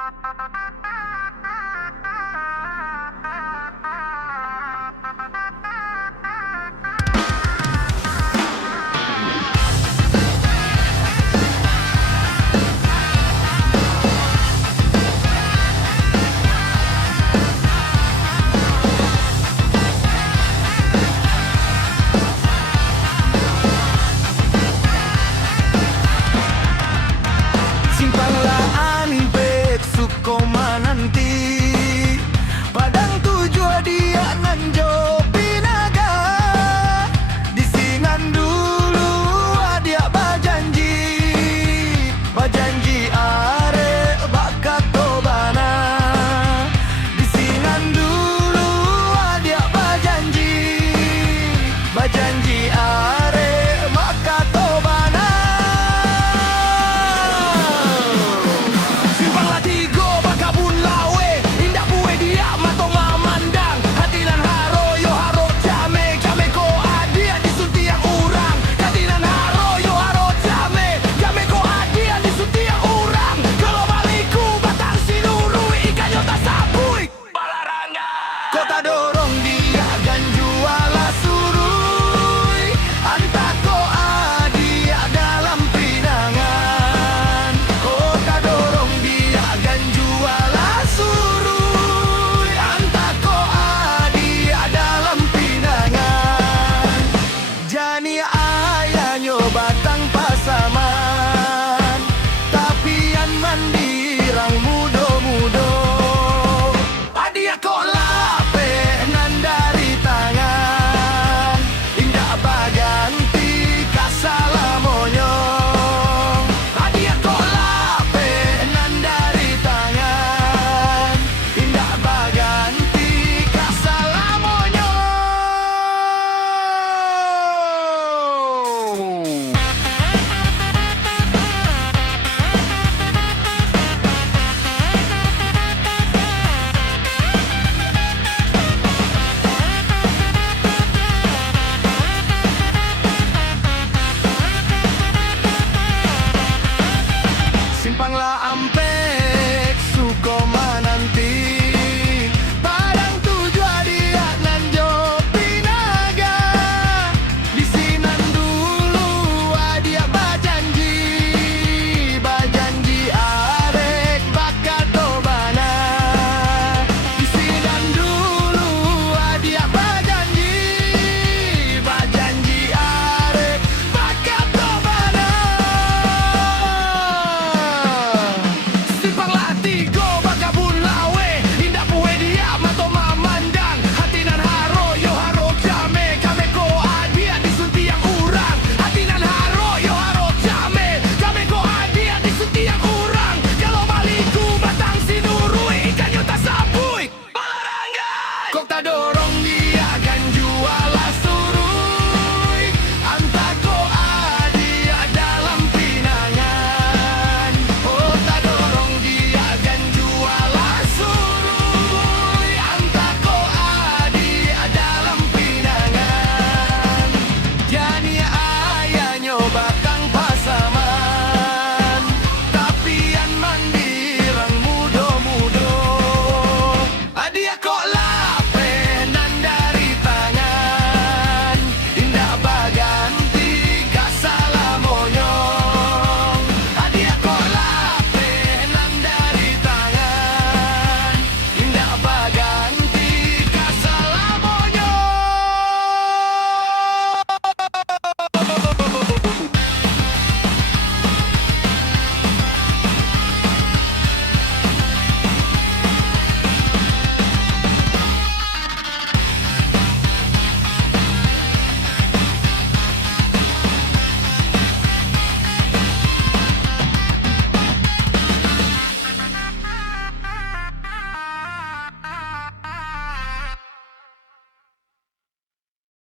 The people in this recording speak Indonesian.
Simpanglah Anpek Sukoma nanti Padang tujuan dia nanjo pinaga Disingan dulu dia Bajanji are bakat tobana Disingan dulu dia Bajanji are bakat tobana Kota dorong dia ganjuala surui Antako dia dalam pinangan Kota dorong dia ganjuala surui Antako dia dalam pinangan Jani ayahnya batang pasaman Tapi yang mandirang